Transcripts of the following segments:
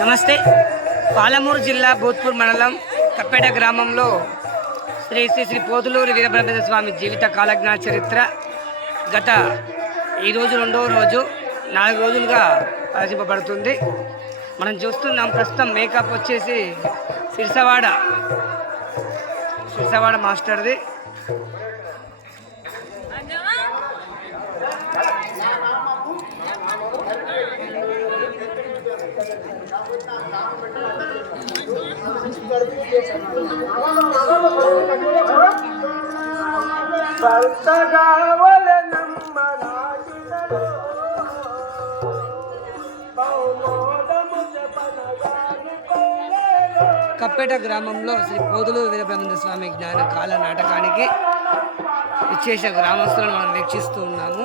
నమస్తే. పాలమూరు జిల్లా భూత్పూర్ మండలం కప్పేట గ్రామంలో శ్రీ శ్రీ శ్రీ పోతులూరి వీరబ్రహ్మేంద్ర స్వామి జీవిత కాలజ్ఞాన చరిత్ర గత ఈరోజు రెండవ రోజు నాలుగు రోజులుగా ప్రదర్శింపబడుతుంది. మనం చూస్తున్నాం ప్రస్తుతం మేకప్ వచ్చేసి సిరిసవాడ. సిరిసవాడ మాస్టర్ది. కప్పేట గ్రామంలో శ్రీ పోదులు వీరబ్రహ్మేంద్ర స్వామి జ్ఞాన కాల నాటకానికి విశేష గ్రామస్తులను మనం వీక్షిస్తూ ఉన్నాము.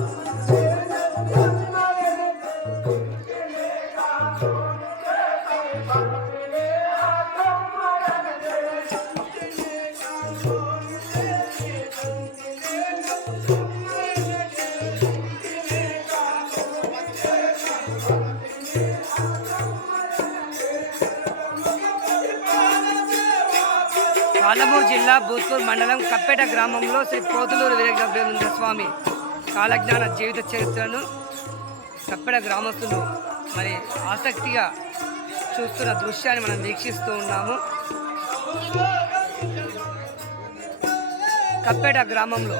పాలమూరు జిల్లా భూత్పూర్ మండలం కప్పేట గ్రామంలో శ్రీ పోతులూరు వీరబ్రహ్మేంద్ర స్వామి కాలజ్ఞాన జీవిత చరిత్రను కప్పేట గ్రామస్తులు మరి ఆసక్తిగా చూస్తున్న దృశ్యాన్ని మనం వీక్షిస్తూ ఉన్నాము. కప్పేట గ్రామంలో.